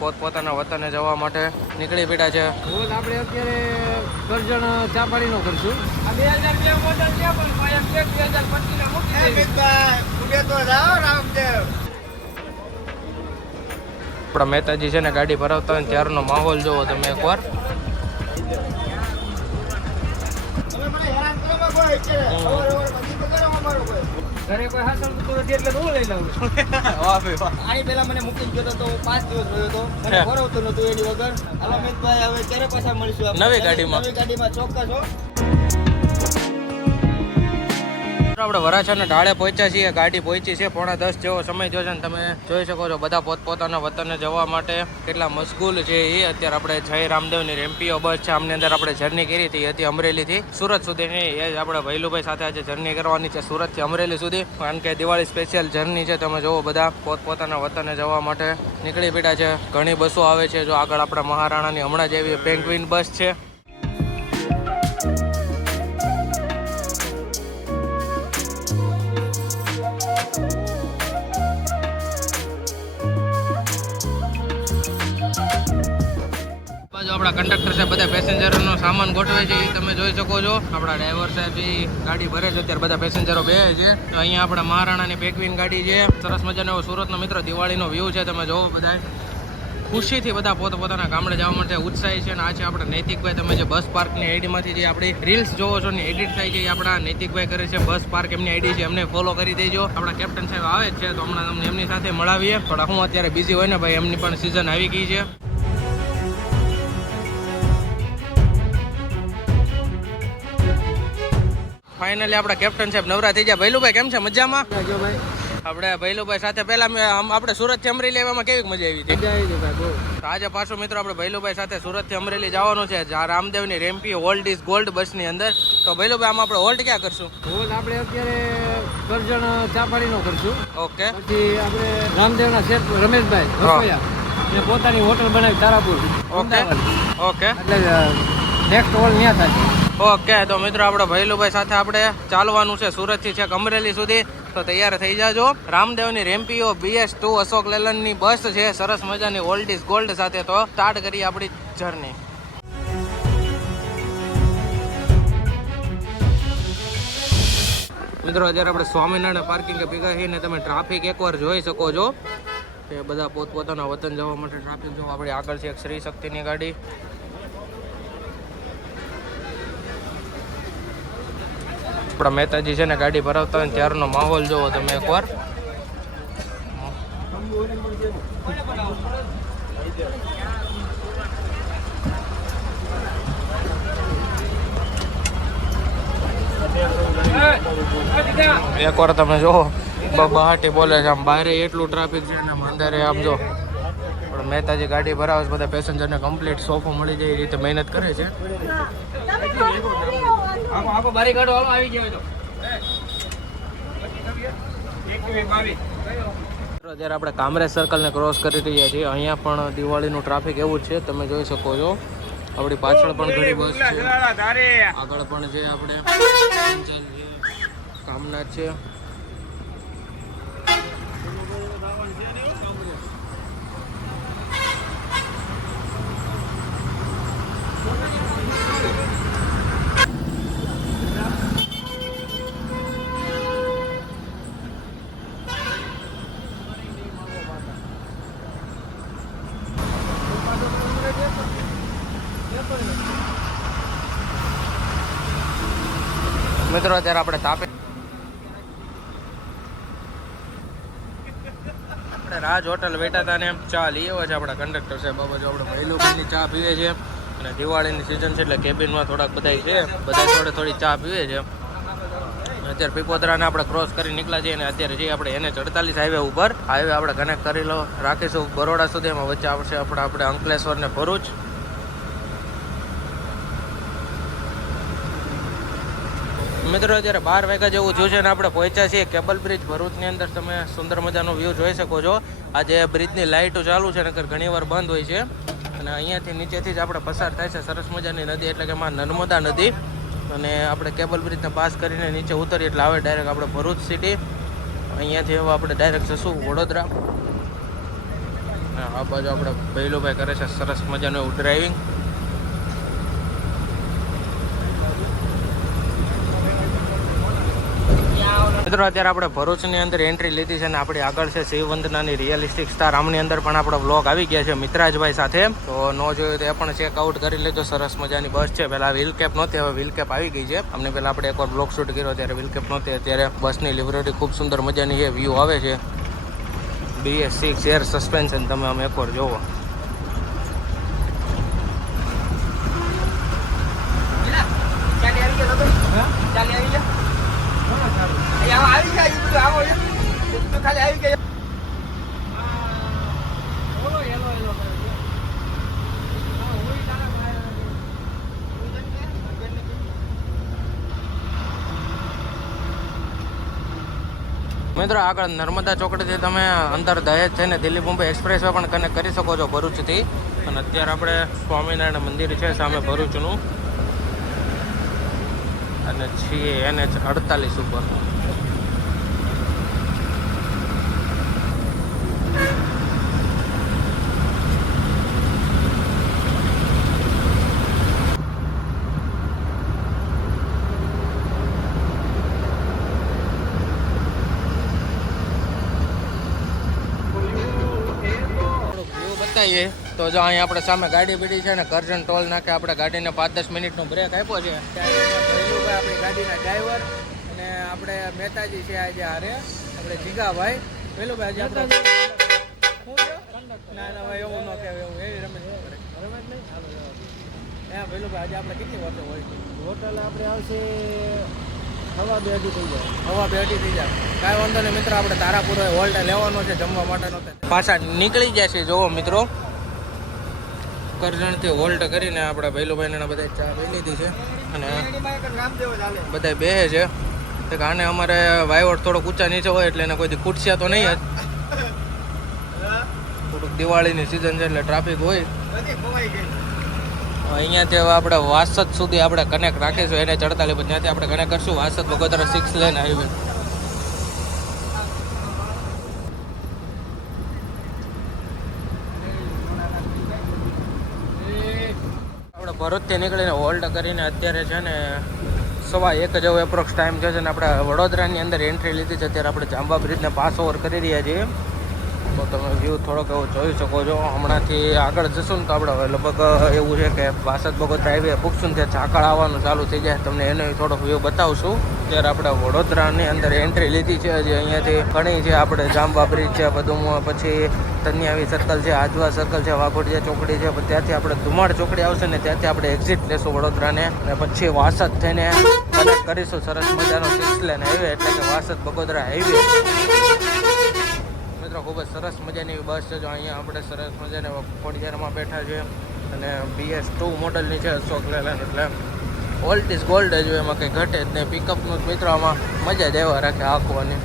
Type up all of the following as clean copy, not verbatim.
પોતપોતાના વતને જવા માટે નીકળી પડ્યા છે. આપણે અત્યારે કરજણ ચાપાડીનો કરશું. આપણા મહેતાજી છે ને ગાડી ભરાવતા હોય ત્યારનો માહોલ જોવો તમે એકવાર. ઘરે કોઈ હાસણ નથી એટલે હું લઈ લઉં. આની પેલા મને મૂકી ગયો તો હું 5 દિવસ રહ્યો હતો, મને ભરાવતો નતું એની વગર. અલમિતભાઈ હવે ક્યારે પાછા મળીશું નવી ગાડીમાં ચોક્કસ હો. આપણે વરાછાના ઢાળે પહોંચ્યા છીએ. ગાડી પહોંચી છે 9:45 જેવો સમય થયો છે ને તમે જોઈ શકો છો બધા પોતપોતાના વતને જવા માટે કેટલા મશગુલ છે. એ અત્યારે આપણે જય રામદેવની રેમ્પીઓ બસ છે. આમની અંદર આપણે જર્ની કરી હતી, હતી અમરેલીથી સુરત સુધીની. એ જ આપણે ભૈલુભાઈ સાથે આજે જર્ની કરવાની છે સુરતથી અમરેલી સુધી, કારણ કે દિવાળી સ્પેશિયલ જર્ની છે. તમે જોવો બધા પોતપોતાના વતને જવા માટે નીકળી પડ્યા છે. ઘણી બસો આવે છે. જો આગળ આપણા મહારાણાની હમણાં જ એવી પેંગ્વિન બસ છે. આપણા કંડક્ટર સાહેબ બધા પેસેન્જરોનો સામાન ગોઠવે છે એ તમે જોઈ શકો છો. આપણા ડ્રાઈવર સાહેબ ગાડી ભરે છે, અત્યારે બધા પેસેન્જરો બે છે. તો અહીંયા આપણા મહારાણાની પેંગ્વિન ગાડી છે. સરસ મજાનો એવો સુરતનો મિત્રો દિવાળીનો વ્યૂ છે. તમે જોવો બધા ખુશીથી બધા પોતાના ગામડે જવા માટે ઉત્સાહી છે. અને આ છે આપણા નૈતિકભાઈ. તમે જે બસ પાર્કની આઈડીમાંથી જે આપણી રીલ્સ જોવો છો ને એડિટ થાય છે એ આપણા નૈતિકભાઈ કરે છે. બસ પાર્ક એમની આઈડી છે, એમને ફોલો કરી દેજો. આપણા કેપ્ટન સાહેબ આવે છે તો હમણાં તમને એમની સાથે મળાવીએ. પણ હું અત્યારે બિઝી હોય ને ભાઈ, એમની પણ સિઝન આવી ગઈ છે. ફાઇનલી આપણા કેપ્ટન સાહેબ નવરા થઈ ગયા. ભૈલુભાઈ કેમ છે? મજામાં? આપણે ભૈલુભાઈ સાથે પહેલા આપણે સુરતથી અમરેલી આવવામાં કેવી મજા આવી હતી? આજે પાછું મિત્રો આપણે ભૈલુભાઈ સાથે સુરતથી અમરેલી જવાનું છે. રામદેવની રેમ્પી ઓલ્ડ ઇઝ ગોલ્ડ બસની અંદર. તો ભૈલુભાઈ આમાં આપણે હોલ્ટ ક્યાં કરશું? હોલ્ટ આપણે અત્યારે કરજણ ચાપાડીનો કરશું. ઓકે. પછી આપણે રામદેવના શેઠ રમેશભાઈ પોતાની હોટલ બનાવી તારાપુર. Okay okay. એટલે નેક્સ્ટ હોલ ત્યાં થાય. ઓકે. તો મિત્રો આપણે ભૈલુભાઈ સાથે આપણે ચાલવાનું છે સુરતથી છેક અમરેલી સુધી. તો તૈયાર થઈ જાજો. રામદેવની રેમ્પીઓ BS2 અશોક લેલનની બસ છે, સરસ મજાની ઓલ્ડ ઇઝ ગોલ્ડ સાથે. તો સ્ટાર્ટ કરીએ આપણી જર્ની. મિત્રો અત્યારે આપણે સ્વામિનારાયણ પાર્કિંગે ભેગા થઈને તમે ટ્રાફિક એકવાર જોઈ શકો છો. એ બધા પોતપોતાના વતન જવા માટે ટ્રાફિક જો. આપણે આગળ છે એક શ્રી શક્તિની ગાડી. આપણા મહેતાજી છે ને ગાડી ભરાવતા હોય ત્યારનો માહોલ જોવો તમે એકવાર. એકવાર તમે જોવો બહાટી બોલે છે. આમ બહાર એટલું ટ્રાફિક છે ને અંદર આમ જો પણ મહેતાજી ગાડી ભરાવે છે. બધા પેસેન્જરને કમ્પ્લીટ સોફો મળી જાય એ રીતે મહેનત કરે છે. અત્યારે આપણે કામરેજ સર્કલને ક્રોસ કરી રહ્યા છીએ. અહીંયા પણ દિવાળીનું ટ્રાફિક એવું જ છે, તમે જોઈ શકો છો. આપણી પાછળ પણ ઘણી બસ છે, આગળ પણ જે આપણે કામના છે. મિત્રો અત્યારે આપણે તાપે આપણે રાજ હોટલ બેઠા હતા ને ચા લઈ આવ્યા છે આપણા કંડક્ટર સાહેબ. બાબા આપણે ભૈલુભાઈની ચા પીવે છે અને દિવાળીની સિઝન છે એટલે કેબિનમાં થોડાક બધા છે, બધા થોડી ચા પીવે છે. અત્યારે પીપોદરાને આપણે ક્રોસ કરી નીકળ્યા છીએ અને અત્યારે જઈએ આપણે NH48 હાઈવે ઉપર. હાઈવે આપણે કનેક્ટ કરી રાખીશું બરોડા સુધી. એમાં વચ્ચે આવશે આપણે અંકલેશ્વર ને ભરૂચ. મિત્રો અત્યારે 12 વાગ્યા જેવું થયું છે અને આપણે પહોંચ્યા છીએ કેબલ બ્રિજ ભરૂચની અંદર. તમે સુંદર મજાનો વ્યૂ જોઈ શકો છો. આજે બ્રિજની લાઇટો ચાલુ છે નકર ઘણી વાર બંધ હોય છે. અને અહીંયાથી નીચેથી જ આપણે પસાર થાય છે સરસ મજાની નદી, એટલે કે માં નર્મદા નદી. અને આપણે કેબલ બ્રિજને પાસ કરીને નીચે ઉતરીએ એટલે આવે ડાયરેક્ટ આપણે ભરૂચ સિટી. અહીંયાથી હવે આપણે ડાયરેક્ટ જશું વડોદરા. આ બાજુ આપણે ભૈલુભાઈ કરે છે સરસ મજાનું એવું ડ્રાઇવિંગ. મિત્રો અત્યારે આપણે ભરૂચની અંદર એન્ટ્રી લીધી છે અને આપણી આગળ છે શિવવંદનાની રિયલિસ્ટિક સ્ટાર. આમની અંદર પણ આપણો બ્લોગ આવી ગયા છે મિત્રાજભાઈ સાથે. તો ન જોયું તો એ પણ ચેકઆઉટ કરી લેજો. સરસ મજાની બસ છે. પહેલા વ્હીલ કેપ નહોતી, હવે વ્હીલ કેપ આવી ગઈ છે. અમને પહેલા આપણે એકવાર બ્લોગ શૂટ કર્યો ત્યારે વ્હીલ કેપ નહોતી. અત્યારે બસની લિવરી ખૂબ સુંદર મજાની છે. વ્યૂ આવે છે. BS6 એર સસ્પેન્શન તમે અમે એકવાર જોવો. મિત્રો આગળ નર્મદા ચોકડીથી તમે અંદર દહેજ થઈને દિલ્હી મુંબઈ એક્સપ્રેસ વે પણ કનેક્ટ કરી શકો છો ભરૂચથી. અને અત્યારે આપણે સ્વામિનારાયણ મંદિર છે સામે ભરૂચનું અને છીએ NH48 ઉપર. તો જો અહીંયા આપણે સામે ગાડી બીડી છે ને કરજણ ટોલ નાખે આપણે ગાડીને 5-10 મિનિટનો બ્રેક આપ્યો છે. ભૈલુભાઈ આપણી ગાડીના ડ્રાઈવર અને આપણે મહેતાજી છે આજે હારે આપણે જીગાભાઈ. ભૈલુભાઈ આજે આપણે ના ના ભાઈ એવું ન કહેવાય, એવું એવી રમેશ હા ભૈલુભાઈ આજે આપણે કેટલી હોટલ હોય છે? હોટલ આપણે આવશે 2:30 થઈ જાય. 2:30 થઈ જાય. કાંઈ વાંધો નહીં મિત્રો, આપણે તારાપુર હોલ્ટ લેવાનો છે જમવા માટેનો. પાછા નીકળી ગયા છે જોવો મિત્રો. કરજણથી હોલ્ટ કરીને આપણે ભૈલુભાઈને બધા ચા પી લીધી છે અને બધા બેસે છે. આને અમારે વાયવડ થોડોક ઊંચા નીચે હોય એટલે એને કોઈ ખૂટસ્યા તો નહીં જ. થોડુંક દિવાળીની સિઝન છે એટલે ટ્રાફિક હોય. અહીંયાથી હવે આપણે વાસદ સુધી આપણે કનેક્ટ રાખીશું એને 48, ત્યાંથી આપણે કનેક્ટ કરશું વાસદ બગોદરા 6 લેન હાઈવે. આપણે ભરૂચથી નીકળીને હોલ્ડ કરીને અત્યારે છે ને 1:15 જેવો એપ્રોક્સ ટાઈમ છે ને આપણે વડોદરાની અંદર એન્ટ્રી લીધી છે. અત્યારે આપણે જાંબા બ્રિજને પાસ ઓવર કરી રહ્યા છીએ. તો તમે વ્યૂ થોડોક એવો જોઈ શકો છો. હમણાંથી આગળ જશું ને તો આપણે લગભગ એવું છે કે વાસદ બગોદરા હાઈવે પૂછશું ને ત્યાં ઝાકળ આવવાનું ચાલુ થઈ જાય. તમને એનો થોડોક વ્યૂ બતાવશું. ત્યારે આપણે વડોદરાની અંદર એન્ટ્રી લીધી છે. હજી અહીંયાથી ઘણી છે. આપણે જાંબા બ્રિજ છે, બધું પછી તનિયાવી સર્કલ છે, આજવા સર્કલ છે, વાઘોડિયા ચોકડી છે. ત્યાંથી આપણે ધુમાડ ચોકડી આવશે ને ત્યાંથી આપણે એક્ઝિટ લેશું વડોદરાને અને પછી વાસદ થઈને કનેક્ટ કરીશું સરસ મજાનો 6 લેન હાઈવે એટલે કે વાસદ બગોદરા હાઈવે. ખૂબ જ સરસ મજાની બસ છે. જો અહીંયા આપણે સરસ મજાને ખોડિયારમાં બેઠા છે અને BS2 મોડલની છે અશોક લેલેન્ડ એટલે ઓલ્ડ ઇઝ ગોલ્ડ જ હોય, એમાં કંઈ ઘટે જ નહીં. પિકઅપનું મિત્રો આમાં મજા જ એવા રાખે આંખવાની.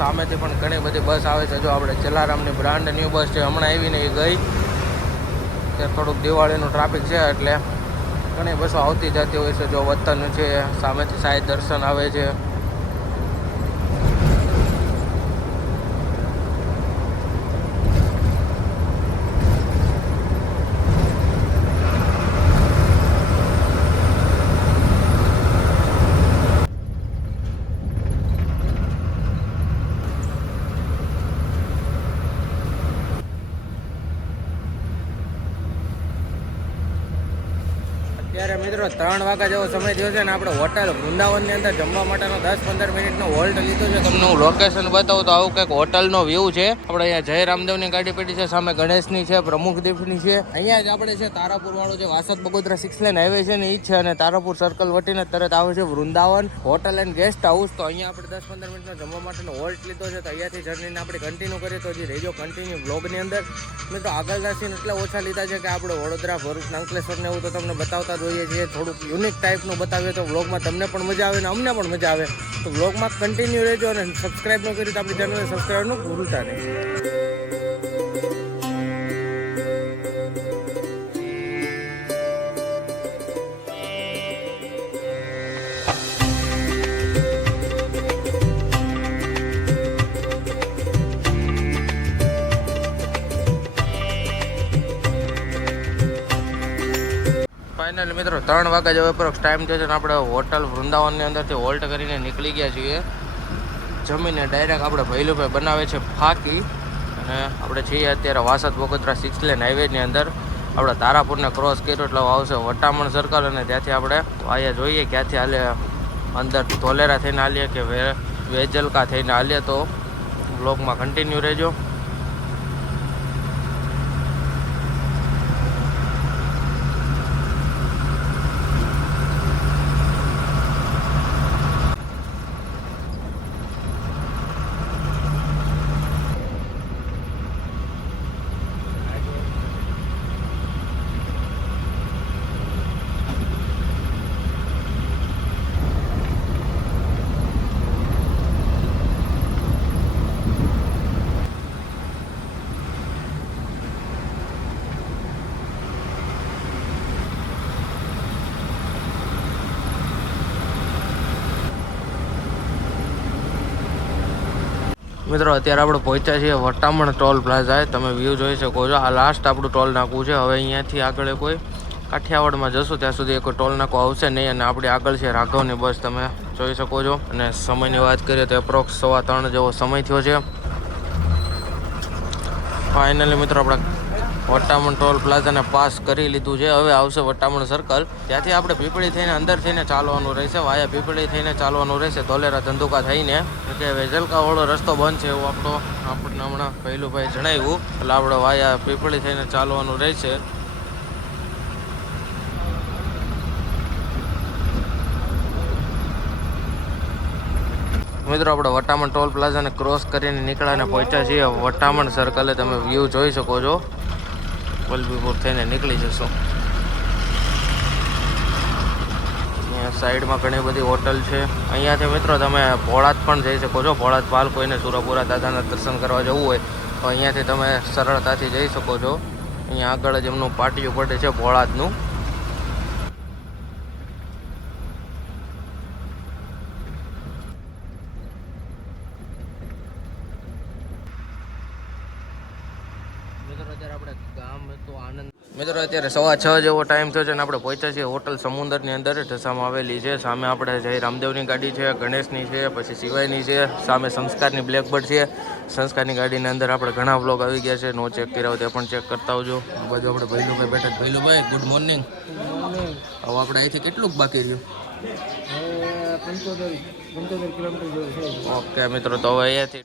સામેથી પણ ઘણી બધી બસ આવે છે. જો આપણે જલારામની બ્રાન્ડ ન્યૂ બસ છે હમણાં આવીને એ ગઈ. ત્યાં થોડુંક દિવાળીનું ટ્રાફિક છે એટલે ઘણી બસો આવતી જતી હોય છે. જો વતન છે સામેથી સાઈ દર્શન આવે છે. ત્યારે મિત્રો 3 વાગ્યા જેવો સમય થયો છે ને આપણે હોટલ વૃંદાવનની અંદર જમવા માટેનો 10-15 મિનિટનો હોલ્ટ લીધો છે. તમને હું લોકેશન બતાવું તો આવું કંઈક હોટલનો વ્યૂ છે. આપણે અહીંયા જય રામદેવની ગાડી પેટી છે, સામે ગણેશની છે, પ્રમુખદીપની છે. અહીંયા જ આપણે છે તારાપુર વાળો જે વાસદ બગોદરા 6 લેન હાઈવે છે ને એ જ છે અને તારાપુર સર્કલ વટીને તરત આવે છે Vrindavan hotel and guest house. તો અહીંયા આપણે 10-15 મિનિટનો જમવા માટેનો હોલ્ટ લીધો છે. તો અહીંયાથી જર્નીને આપણે કન્ટિન્યુ કરીએ તો હજી રેજો કન્ટિન્યુ બ્લોગની અંદર. મિત્રો આગળના સીન એટલા ઓછા લીધા છે કે આપણે વડોદરા, ભરૂચ, અંકલેશ્વર ને એવું તો તમને બતાવતા જોઈએ છીએ. થોડુંક યુનિક ટાઈપનું બતાવીએ તો વ્લોગમાં તમને પણ મજા આવે ને અમને પણ મજા આવે. તો વ્લોગમાં કન્ટિન્યુ રહેજો અને સબસ્ક્રાઈબ ન કર્યું તો આપણી ચેનલને સબસ્ક્રાઈબનું ભૂલતા નહીં. ફાઇનલી મિત્રો 3 વાગ્યા જેવો એપ્રોક્સ ટાઈમ થયો છે ને આપણે હોટલ વૃંદાવનની અંદરથી હોલ્ટ કરીને નીકળી ગયા છીએ. જમીને ડાયરેક્ટ આપણે ભૈલુભાઈ બનાવે છે ફાકી અને આપણે છીએ અત્યારે વાસદ બોગોદરા 6 લેન હાઈવેની અંદર. આપણે તારાપુરને ક્રોસ કર્યો એટલે આવશે વટામણ સર્કલ અને ત્યાંથી આપણે અહીંયા જોઈએ ક્યાંથી હાલે અંદર ધોલેરા થઈને હાલીએ કે વેજલકા થઈને હાલીએ. તો બ્લોગમાં કન્ટિન્યુ રહેજો. મિત્રો અત્યારે આપણે પહોંચ્યા છીએ વટામણ ટોલ પ્લાઝા. તમે વ્યૂ જોઈ શકો છો. આ લાસ્ટ આપણું ટોલ નાકું છે. હવે અહીંયાથી આગળ કોઈ કાઠિયાવાડમાં જશું ત્યાં સુધી કોઈ ટોલ નાકો આવશે નહીં. અને આપણી આગળ છે રાઘવની બસ, તમે જોઈ શકો છો. અને સમયની વાત કરીએ તો એપ્રોક્સ 3:15 જેવો સમય થયો છે. ફાઇનલી મિત્રો આપણે વટામણ ટોલ પ્લાઝાને પાસ કરી લીધું છે. હવે આવશે વટામણ સર્કલ. ત્યાંથી આપણે પીપળી થઈને અંદર થઈને ચાલવાનું રહેશે. વાયા પીપળી થઈને ચાલવાનું રહેશે ધોલેરા ધંધુકા થઈને. કે વેજલકા વાળો રસ્તો બંધ છે એવું આપણને હમણાં ભૈલુભાઈ જણાવ્યું. એટલે આપણે વાયા પીપળી થઈને ચાલવાનું રહેશે. મિત્રો આપણે વટામણ ટોલ પ્લાઝાને ક્રોસ કરીને નીકળ્યાને પહોંચ્યા છીએ વટામણ સર્કલે. તમે વ્યૂ જોઈ શકો છો. વલભીપુર થઈને નીકળી જશું. અહીંયા સાઈડમાં ઘણી બધી હોટલ છે. અહીંયાથી મિત્રો તમે ભોળાદ પણ જઈ શકો છો. ભોળાદ પાલ કોઈને સુરપુરા દાદાના દર્શન કરવા જવું હોય તો અહીંયાથી તમે સરળતાથી જઈ શકો છો. અહીંયા આગળ જ એમનું પાટિયું પડે છે ભોળાદનું. મિત્રો અત્યારે 6:15 જેવો ટાઈમ થયો છે અને આપણે પહોંચ્યા છીએ હોટલ સમુદરની અંદર. ઢસામાં આવેલી છે. સામે આપણે જય રામદેવની ગાડી છે, ગણેશની છે, પછી શિવાયની છે, સામે સંસ્કારની બ્લેકબર્ડ છે. સંસ્કારની ગાડીની અંદર આપણે ઘણા બ્લોગ આવી ગયા છે. નો ચેક કર્યા હોય તે પણ ચેક કરતા આવજો. આ બાજુ આપણે ભૈલુભાઈ બેઠા. Bhailubhai good morning. હવે આપણે અહીંથી કેટલું બાકી રહ્યું? 75 કિલોમીટર. ઓકે મિત્રો, તો હવે અહીંયાથી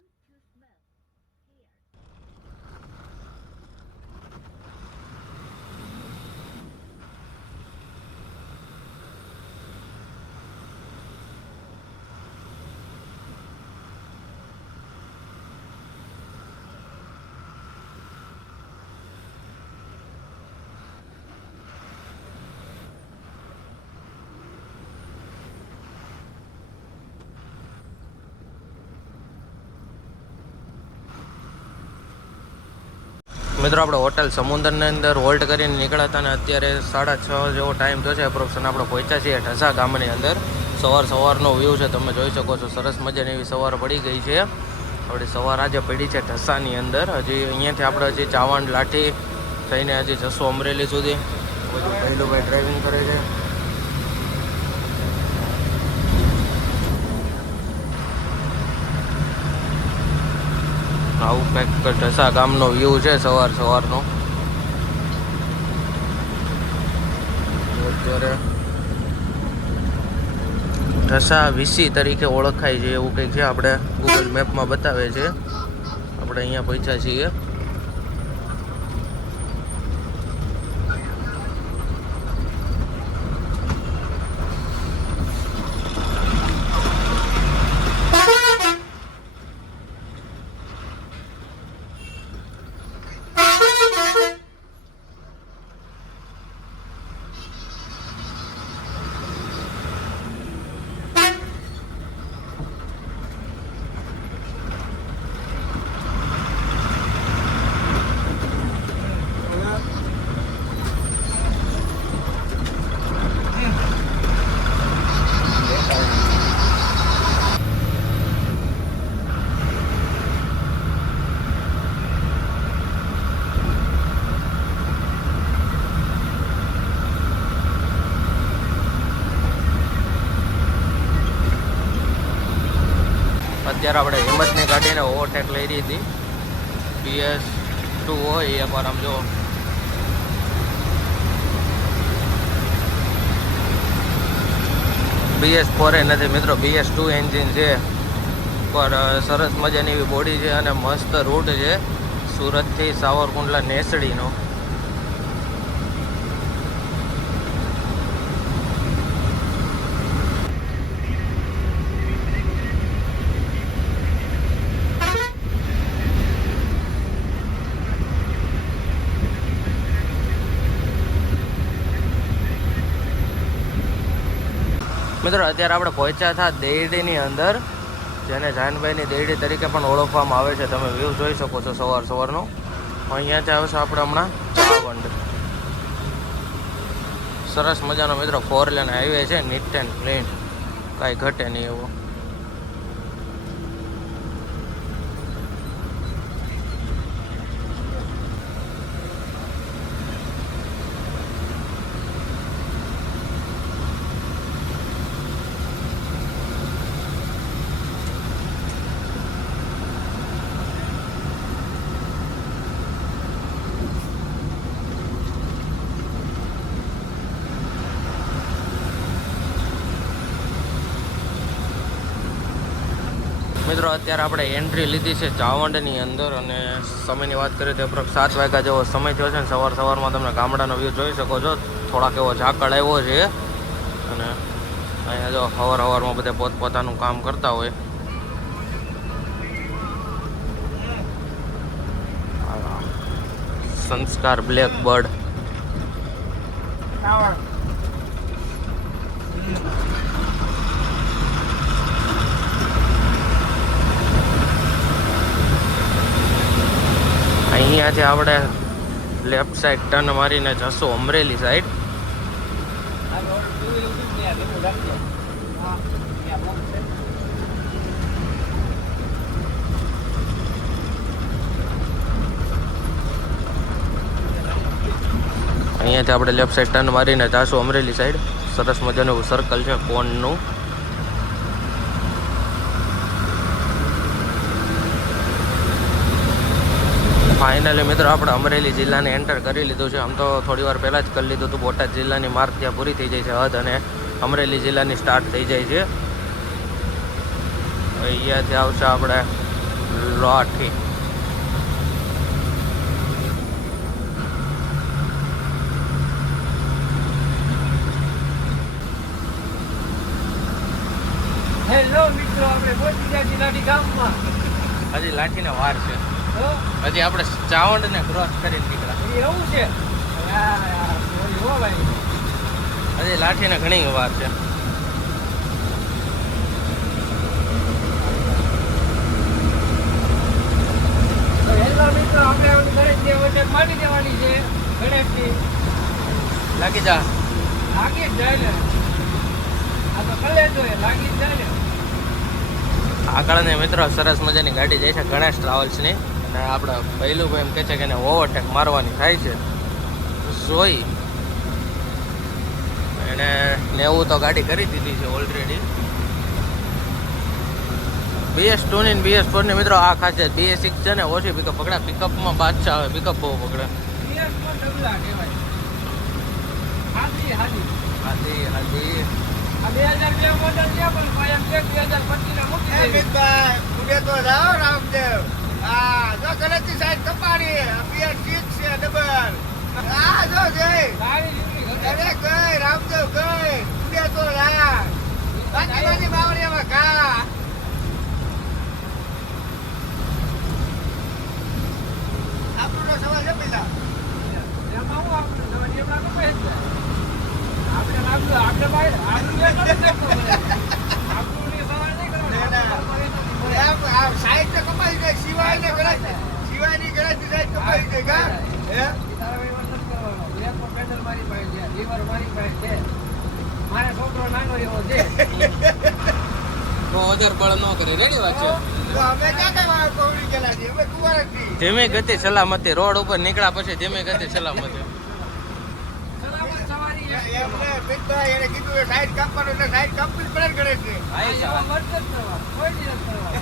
મિત્રો આપણે હોટલ સમુદરની અંદર હોલ્ટ કરીને નીકળ્યા હતા અને અત્યારે 6:30 જેવો ટાઈમ થયો છે એપ્રોક્સ. આપણે પહોંચ્યા છીએ ઢસા ગામની અંદર. સવારનો વ્યૂ છે, તમે જોઈ શકો છો. સરસ મજાની એવી સવાર પડી ગઈ છે. આપણી સવાર આજે પડી છે ઢસાની અંદર. હજી અહીંયાથી આપણે હજી ચાવંડ લાઠી થઈને હજી જશું અમરેલી સુધી. બધું ભૈલુભાઈ ડ્રાઇવિંગ કરે છે. આવું કંઈક ઢસા ગામનો વ્યૂ છે સવારનો. અત્યારે ઢસા વીસી તરીકે ઓળખાય છે એવું કંઈક છે. આપણે ગૂગલ મેપમાં બતાવે છે. આપણે અહીંયા પહોંચ્યા છીએ. અત્યારે આપણે હિંમતની ગાડીને ઓવરટેક લઈ રહી હતી. BS2 હોય એ પર આમ જો BS4 એ નથી મિત્રો, BS2 એન્જિન છે. પર સરસ મજાની એવી બોડી છે અને મસ્ત રૂટ છે સુરતથી સાવરકુંડલા નેસડીનો. મિત્રો અત્યારે આપણે પહોંચ્યા હતા દેરડીની અંદર, જેને જાનભાઈની દેરડી તરીકે પણ ઓળખવામાં આવે છે. તમે વ્યૂ જોઈ શકો છો સવારનો. અહીંયાથી આવશે આપણે હમણાં ચાવંડ. સરસ મજાનો મિત્રો 4 લેન હાઈવે છે, નીટ એન્ડ ક્લીન, કાંઈ ઘટે નહીં એવો. મિત્રો અત્યારે આપણે એન્ટ્રી લીધી છે ચાવંડની અંદર અને સમયની વાત કરીએ તો અપ્રોક્સ 7 વાગ્યા જેવો સમય થયો છે. સવારમાં તમે ગામડાનો વ્યૂ જોઈ શકો છો. થોડાક એવો ઝાકળ આવ્યો છે અને અહીંયા જો સવારમાં બધા પોતપોતાનું કામ કરતા હોય. સંસ્કાર બ્લેક બર્ડ. અહીંયાથી આપણે લેફ્ટ સાઈડ ટર્ન મારીને જશું અમરેલી સાઈડ. અહીંયાથી આપણે લેફ્ટ સાઈડ ટર્ન મારીને જશું અમરેલી સાઈડ. સરસ મજાનું સર્કલ છે કોનનું. ફાઇનલી મિત્રો આપણે અમરેલી જિલ્લાને એન્ટર કરી લીધું છે. આમ તો થોડી વાર પહેલાં જ કરી લીધું હતું. બોટાદ જિલ્લાની માર્ક ત્યાં પૂરી થઈ જાય છે હદ, અને અમરેલી જિલ્લાની સ્ટાર્ટ થઈ જાય છે. અહીંયાથી આવશે આપણે લાઠી. હેલો મિત્રો, આપણે પહોંચી ગયા જિલ્લાની ગામમાં. હજી લાઠીને વાર છે. હજી આપણે ચાવંડ ને ક્રોસ કરીને નીકળ્યા. એવું છે? હજી લાઠીને ઘણી વાર છે. હેલો મિત્રો, આપણે ગણેશ વચ્ચે માટી દેવાની છે. ગણેશની લાગી જા. લાગી જ જાય ને, આ તો કલે જોઈએ લાગી જ જાય ને. આગળ ને મિત્રો સરસ મજાની ગાડી જાય છે ગણેશ ટ્રાવેલ્સની, અને આપણે પહેલું એમ કહે છે કે એને ઓવરટેક મારવાની થાય છે. જોઈ એને 90 તો ગાડી કરી દીધી છે ઓલરેડી. BS2 ની BS4 ની મિત્રો આ ખાસિયત. BS6 છે ને ઓછી પિકઅપ પકડે, પિકઅપમાં બાદશાહ આવે, પિકઅપ બહુ પકડે. હાજી હાજી. આ 2002 મોડલ છે પણ એમ છે 2025 ના મૂકી દેવી. ઉડે તો જાઓ રામદેવ. આ જો ગલતી સાઈડ કપાડી. BS6 છે ડબલ. આ જો જય. ગાડી નીકળી ગઈ. અરે ગઈ રામદેવ ગઈ. ઉડે તો રા. બાકી બાવળિયામાં ઘા. આપણો સવાલ છે પેલા. એમાં હું આપણે એમના તો કહે છે. આપણે લાગતું આપણે બહાર આપણું એ નથી દેખતો મને. આપણું ની સવાલ નહીં કરવાનો. આ સાઈડ તો કપાઈ ગઈ. સિવાયની સાઈડ કપાઈ ગઈ કા. હે તારા વ્યવહાર નથી કરવાનો. બ્રેક પર પેડલ મારી પાસે છે, લીવર મારી પાસે છે. મારા છોકરો નાનો એવો છે. તો વધારે બળ ન કરે. રેડી વાત છે. તો અમે ક્યાં પૌડી ગયેલા છીએ. અમે કુંવાર જ છીએ. ધીમી ગતિ સલામતી. રોડ ઉપર નીકળ્યા પછી ધીમી ગતિ સલામતી. સલામત સવારી છે. એમને મિત્રભાઈ એને કીધું સાઈડ કાપવાનું એટલે સાઈડ કાપવી જ પડે ને ગણેશને. આ એવો વર્ત જ કરવાનો. કોઈ દી નથી કરવાનો.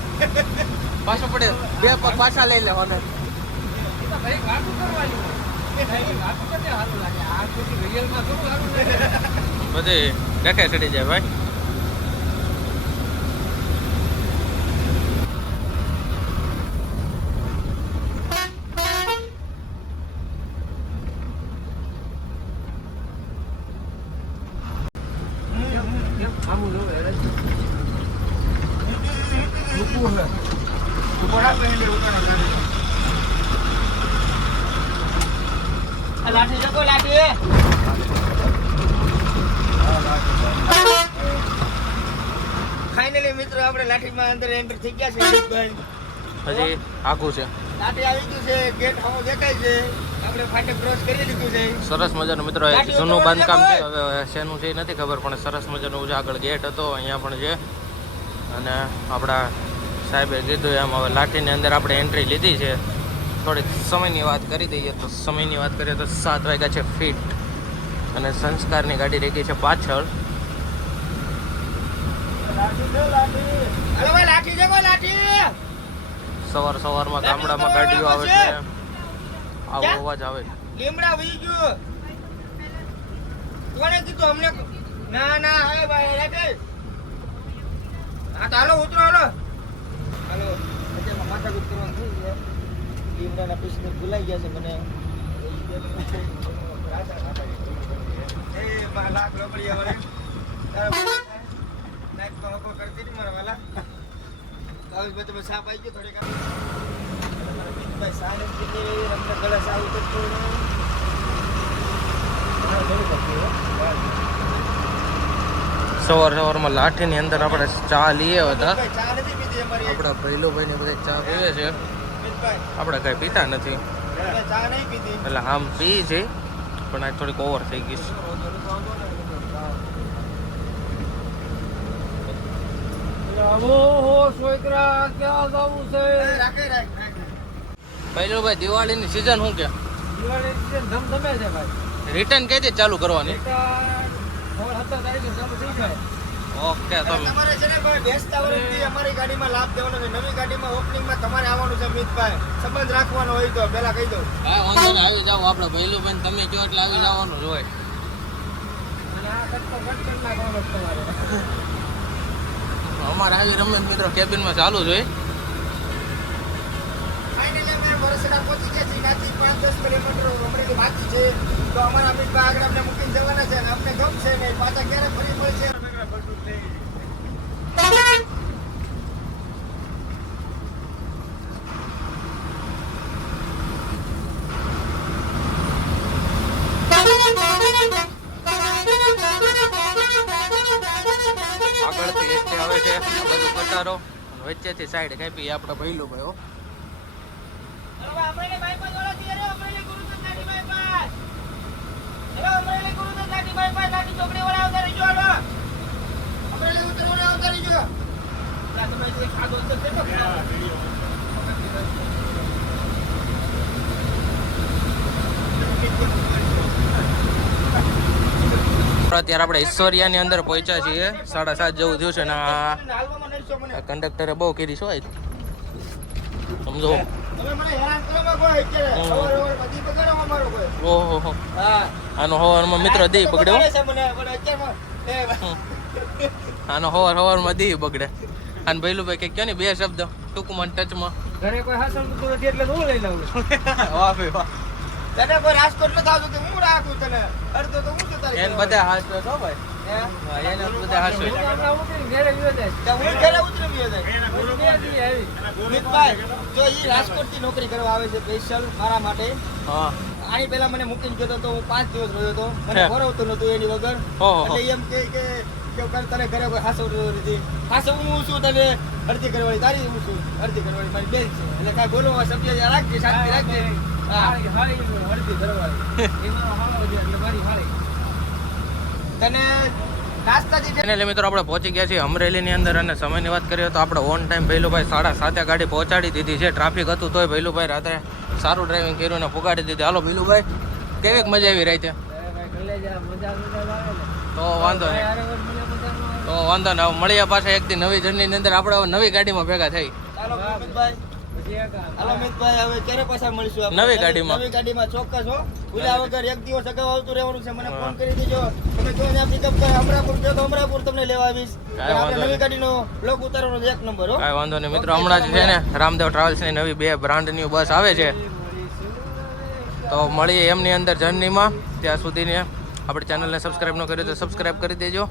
પાછો પડે બે પગ પાછા લઈ લેવાના એ તો ભાઈ વાતું કરવાની હોય. ભાઈ વાતું કરતે સારું લાગે. આ પછી રિયલમાં થોડું સારું લાગે. બધી દેખાય ચડી જાય ભાઈ. આમું લો મૂકવું હે. ઉભોડા પહેલી ઉતારો ગાડી. આ લાઠી જગો લાઠી. ફાઇનલી મિત્રો આપણે લાઠીમાં અંદર એન્ટર થઈ ગયા છે ભાઈ. હજી આખું છે. લાઠી આવી ગયું છે, ગેટ હાવ દેખાય છે. આપણે ફાટક ક્રોસ કરી લીધું છે. સરસ મજાનું મિત્રો જૂનું બાંધકામ છે. હવે શેનું છે એ નથી ખબર, પણ સરસ મજાનું છે. આગળ ગેટ હતો, અહીંયા પણ છે. અને આપણા સાહેબે કીધું એમ હવે લાઠીની અંદર આપણે એન્ટ્રી લીધી છે. થોડીક સમયની વાત કરી દઈએ તો સમયની વાત કરીએ તો 7 વાગ્યા છે ફીટ, અને સંસ્કારની ગાડી રહી ગઈ છે પાછળ. લાઠી છે લાઠી. અરે ભાઈ લાઠી જગો લાઠી. સવારમાં ગામડામાં ગાડીઓ આવે છે, આવો અવાજ આવે. લીમડા વી ગયું. કોણે કીધું અમને? ના ના હવે ભાઈ લાઠી. હા તો હાલો ઉતરો હાલો. હાલો અત્યારમાં માથાકૂટ કરવાનું થઈ ગયા. લીમડાના પીસને ભૂલાઈ ગયા છે મને. એ માં લાખ રબડિયા વાળી. નાઈટમાં હકો કરતી હતી મારા વાલા. હવે તમે સાપ આવી ગયો થોડીક. ભાઈ સાને કીધી અમને ગળા સાવ કરતો સવારમાં લાઠીની અંદર આપણે ચા લઈએ હતા. ચા નથી પીધી અમારી. આપણા ભૈલુભાઈ ને બધા ચા પીવે છે, મિતભાઈ આપણે કઈ પીતા નથી. ચા નહીં પીધી. એટલે આમ પી છે, પણ આ થોડીક ઓવર થઈ ગઈ છે. ઓહો છોકરા ક્યાં જવું છે? રાખે રાખ. ભૈલુભાઈ દિવાળીની સિઝન શું કે દિવાળી સીઝન ધમધમે છે ભાઈ. રિટર્ન કઈ રીતે ચાલુ કરવાની? ખબર 17 તારીખે ચાલુ થઈ જાય. ઓકે તમે તમારે છે ને ભાઈ બેસતા વર્ષથી અમારી ગાડીમાં લાભ દેવાનો છે. નવી ગાડીમાં ઓપનિંગમાં તમારે આવવાનું છે મિતભાઈ. સંબંધ રાખવાનો હોય તો પહેલા કહી દઉં. હા વાંધો નહીં, આવી જાવ. આપણે ભૈલુભાઈ તમે કહો એટલે આવી જવાનું જ હોય. અને આ કટકો કટ કરી નાખવાનો છે તમારે. અમારે આવી રમત મિત્રો કેબિનમાં ચાલુ જ હોય. ફાઇનલી અમે વરસડા પહોંચી ગયા છીએ. ત્યાંથી 5-10 કિલોમીટર અમરેલી બાકી છે. તો અમારા અમિતભાઈ આગળ અમને મૂકીને જવાના છે. અને અમને ગમશે નહીં. પાછા ક્યારે ફરી પડશે. આગળથી એસટી આવે છે, આ બાજુ કટારો, વચ્ચેથી સાઈડ કાપી આપણા ભૈલુભાઈ. હો અમરેલી બાયપાસ વાળા થી અરે અમરેલી ગુરુદત્ત નાટી બાયપાસ. અરે અમરેલી ગુરુદત્ત નાટી બાયપાસ નાટી ચોકડી વાળા આવતા રહીજો. હાલો અમરેલી ઉતરવાળા આવતા રહીજો. ત્યાં તમે જે ખાધો છે તે તો અત્યારે આપણે ઈશ્વરિયાની અંદર પહોંચ્યા છીએ. 7:30 જેવું થયું છે ને આ હાલવામાં નડશો મને. કંડક્ટરે બહુ કીધી શું સમજો. તમે મને હેરાન કરો માં કોઈ અત્યારે. સવારે બધી બગાડો અમારો કોઈ. ઓહો હા આનો હવારમાં મિત્રો દી બગડ્યો. બગાડે છે મને પણ અત્યારમાં આનો હવારમાં દી બગડે. અને ભૈલુભાઈ કે ક્યાં ને બે શબ્દ ટૂંકમાં ટચમાં. ઘરે કોઈ હાસલ તો નથી એટલે હું લઈ લઉં. વાહ ભાઈ વાહ. તને કોઈ રાજકોટ ન થાતું તો હું રાખું તને. અડધો તો હું જતા એને બધા હાસ્ય છો ભાઈ. હા, એને બધા હાસ્ય. હું હમણાં ઉતરીને ઘરે ગયો જાય. હું ઘરે ઉતરી ગયો છે. બે દી આવી. મિતભાઈ જો ઈ રાજકોટ થી નોકરી કરવા આવે છે સ્પેશિયલ મારા માટે. હા આની પહેલા મને મૂકીને ગયો તો હું 5 દિવસ રહ્યો હતો. મને હે. ભરવતું નતું એની વગર. ઓહો. એટલે એમ કે તને ઘરે કોઈ હાસવતું નથી. હાસવ હું છું તને અડધી કરવાળી તારી હું છું અડધી કરવાળી મારી બેન છે. એટલે કાંઈ બોલવા શબ્દ રાખજે શાંતિ રાખજે. હા હારી હળદી ધરવાળી. એમાં હાલો છે એટલે મારી હારી. તને નાસ્તાથી એટલે મિત્રો આપણે પહોંચી ગયા છીએ અમરેલીની અંદર. અને સમયની વાત કરીએ તો આપણે ઓન ટાઈમ ભૈલુભાઈ 7:30 ગાડી પહોંચાડી દીધી છે. ટ્રાફિક હતું તોય ભૈલુભાઈ રાત્રે સારું ડ્રાઇવિંગ કર્યું ને પુગાડી દીધી. હાલો ભૈલુભાઈ કેવીક મજા આવી રહી છે? ભાઈ ગલે જા મજા આવે ને. તો વાંધો નહીં, યાર મને મજા ન આવે. તો વાંધો નહીં. હવે મળીએ પાછા એક દી નવી જર્નીની અંદર. આપણે હવે નવી ગાડીમાં ભેગા થઈ. હાલો મિતભાઈ. પછી એક હાલો મિતભાઈ, હવે ક્યારે પાછા મળીશું આપણે? નવી ગાડીમાં. નવી ગાડીમાં ચોક્કસ હો. ભૂલ્યા વગર એક દિવસ અગાઉ આવતું રહેવાનું છે. મને ફોન કરી દેજો. તમે જો ત્યાં પિકઅપ કરે અમરાપુર કહો તો અમરાપુર તમને લેવા આવીશ. કાંઈ આપણે વાંધો નવી ગાડીનો બ્લોગ ઉતારવાનો છે 1 નંબર હો. કાંઈ વાંધો નહીં મિત્રો, હમણાં જ છે ને રામદેવ ટ્રાવેલ્સની નવી 2 બ્રાન્ડની બસ આવે છે, તો મળીએ એમની અંદર જર્નીમાં. ત્યાં સુધીને આપણી ચેનલને સબસ્ક્રાઈબ ન કરી તો સબસ્ક્રાઈબ કરી દેજો.